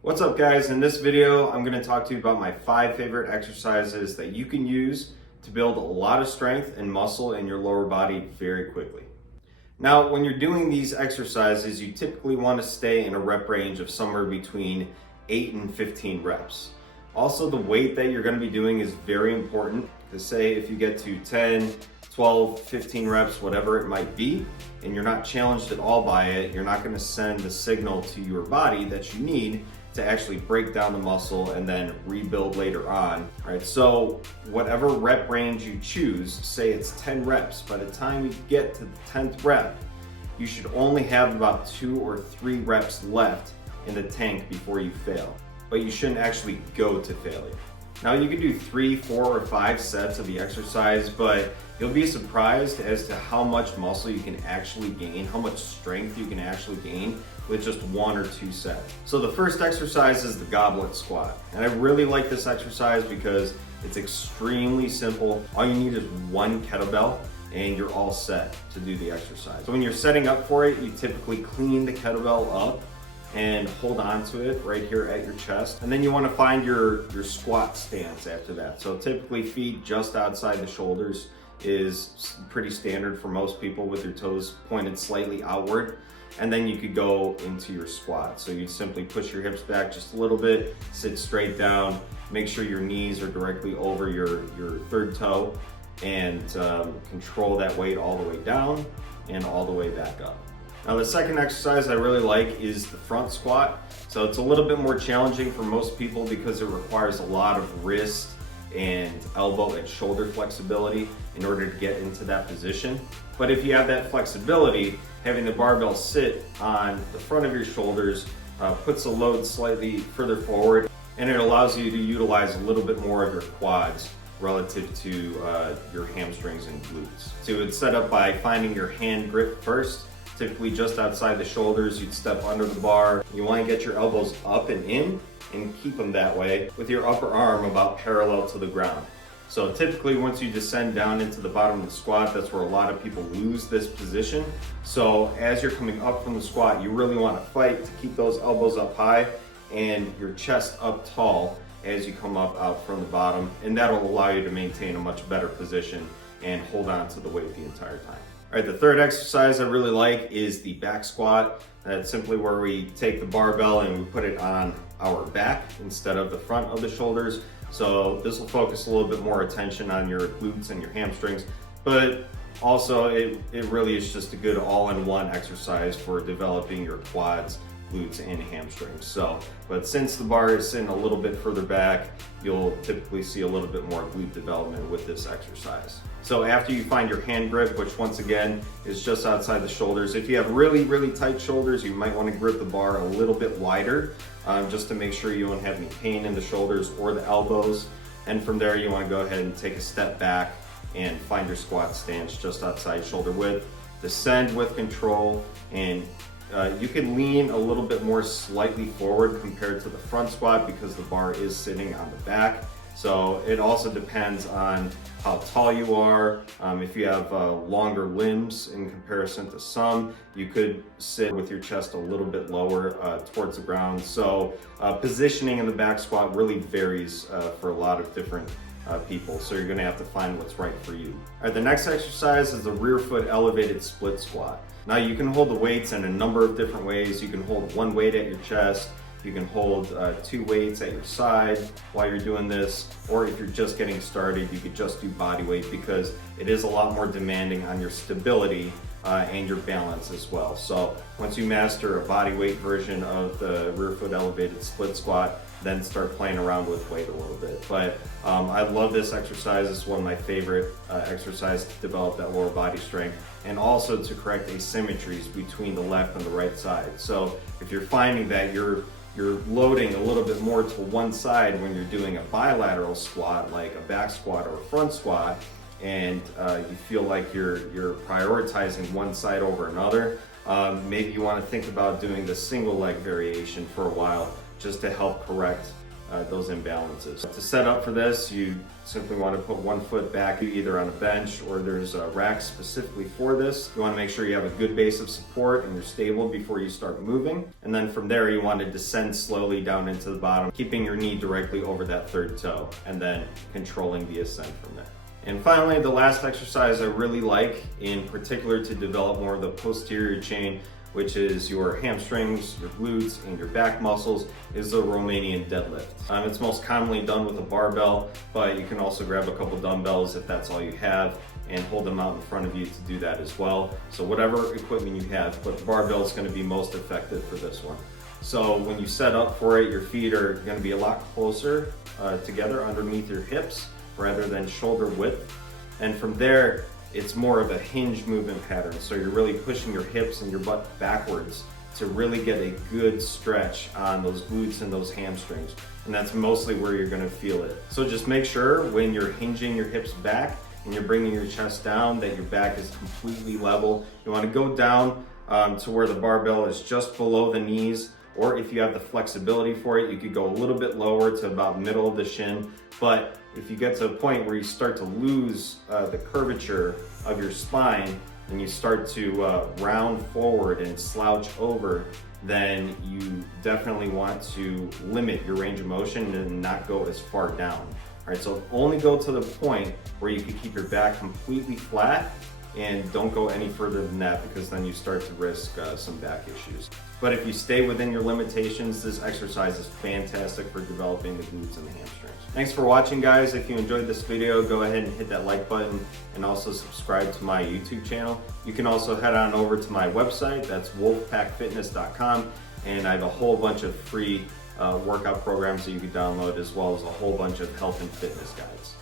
What's up guys? In this video, I'm going to talk to you about my 5 favorite exercises that you can use to build a lot of strength and muscle in your lower body very quickly. Now, when you're doing these exercises, you typically want to stay in a rep range of somewhere between 8 and 15 reps. Also, the weight that you're going to be doing is very important. To say if you get to 10, 12, 15 reps, whatever it might be, and you're not challenged at all by it, you're not going to send the signal to your body that you need to actually break down the muscle and then rebuild later on. All right, so whatever rep range you choose, say it's 10 reps, by the time you get to the 10th rep, you should only have about 2 or 3 reps left in the tank before you fail. But you shouldn't actually go to failure. Now you can do 3, 4, or 5 sets of the exercise, but you'll be surprised as to how much muscle you can actually gain, how much strength you can actually gain with just 1 or 2 sets. So the first exercise is the goblet squat. And I really like this exercise because it's extremely simple. All you need is 1 kettlebell and you're all set to do the exercise. So when you're setting up for it, you typically clean the kettlebell up and hold on to it right here at your chest. And then you want to find your squat stance after that. So typically feet just outside the shoulders is pretty standard for most people with your toes pointed slightly outward. And then you could go into your squat. So you simply push your hips back just a little bit, sit straight down, make sure your knees are directly over your third toe, and control that weight all the way down and all the way back up. Now the second exercise I really like is the front squat. So it's a little bit more challenging for most people because it requires a lot of wrist and elbow and shoulder flexibility in order to get into that position. But if you have that flexibility, having the barbell sit on the front of your shoulders puts the load slightly further forward, and it allows you to utilize a little bit more of your quads relative to your hamstrings and glutes. So it's set up by finding your hand grip first. Typically just outside the shoulders, you'd step under the bar. You want to get your elbows up and in and keep them that way with your upper arm about parallel to the ground. So typically once you descend down into the bottom of the squat, that's where a lot of people lose this position. So as you're coming up from the squat, you really want to fight to keep those elbows up high and your chest up tall as you come up out from the bottom, and that'll allow you to maintain a much better position and hold on to the weight the entire time. All right, the third exercise I really like is the back squat. That's simply where we take the barbell and we put it on our back instead of the front of the shoulders. So this will focus a little bit more attention on your glutes and your hamstrings, but also it really is just a good all-in-one exercise for developing your quads, glutes, and hamstrings. So, but since the bar is sitting a little bit further back, you'll typically see a little bit more glute development with this exercise. So after you find your hand grip, which once again is just outside the shoulders, if you have really, really tight shoulders, you might want to grip the bar a little bit wider just to make sure you don't have any pain in the shoulders or the elbows. And from there, you want to go ahead and take a step back and find your squat stance just outside shoulder width. Descend with control, and you can lean a little bit more slightly forward compared to the front squat because the bar is sitting on the back. So it also depends on how tall you are. If you have longer limbs in comparison to some, you could sit with your chest a little bit lower towards the ground. So positioning in the back squat really varies for a lot of different people. So you're gonna have to find what's right for you. All right, the next exercise is the rear foot elevated split squat. Now you can hold the weights in a number of different ways. You can hold 1 weight at your chest. You can hold 2 weights at your side while you're doing this, or if you're just getting started, you could just do body weight because it is a lot more demanding on your stability and your balance as well. So once you master a body weight version of the rear foot elevated split squat, then start playing around with weight a little bit. But I love this exercise. It's one of my favorite exercises to develop that lower body strength and also to correct asymmetries between the left and the right side. So if you're finding that you're loading a little bit more to one side when you're doing a bilateral squat, like a back squat or a front squat, and you feel like you're prioritizing one side over another, maybe you want to think about doing the single leg variation for a while just to help correct those imbalances. To set up for this, you simply want to put one foot back either on a bench or there's a rack specifically for this. You want to make sure you have a good base of support and you're stable before you start moving. And then from there, you want to descend slowly down into the bottom, keeping your knee directly over that third toe and then controlling the ascent from there. And finally, the last exercise I really like, in particular to develop more of the posterior chain, which is your hamstrings, your glutes, and your back muscles, is the Romanian deadlift. It's most commonly done with a barbell, but you can also grab a couple dumbbells if that's all you have and hold them out in front of you to do that as well. So whatever equipment you have, but the barbell is going to be most effective for this one. So when you set up for it, your feet are going to be a lot closer together underneath your hips rather than shoulder width. And from there, it's more of a hinge movement pattern. So you're really pushing your hips and your butt backwards to really get a good stretch on those glutes and those hamstrings. And that's mostly where you're gonna feel it. So just make sure when you're hinging your hips back and you're bringing your chest down that your back is completely level. You wanna go down to where the barbell is just below the knees, or if you have the flexibility for it, you could go a little bit lower to about middle of the shin. But if you get to a point where you start to lose the curvature of your spine and you start to round forward and slouch over, then you definitely want to limit your range of motion and not go as far down. All right, so only go to the point where you can keep your back completely flat and don't go any further than that, because then you start to risk some back issues. But if you stay within your limitations, this exercise is fantastic for developing the glutes and the hamstrings. Thanks for watching, guys. If you enjoyed this video, go ahead and hit that like button and also subscribe to my YouTube channel. You can also head on over to my website, that's wolfpackfitness.com, and I have a whole bunch of free workout programs that you can download, as well as a whole bunch of health and fitness guides.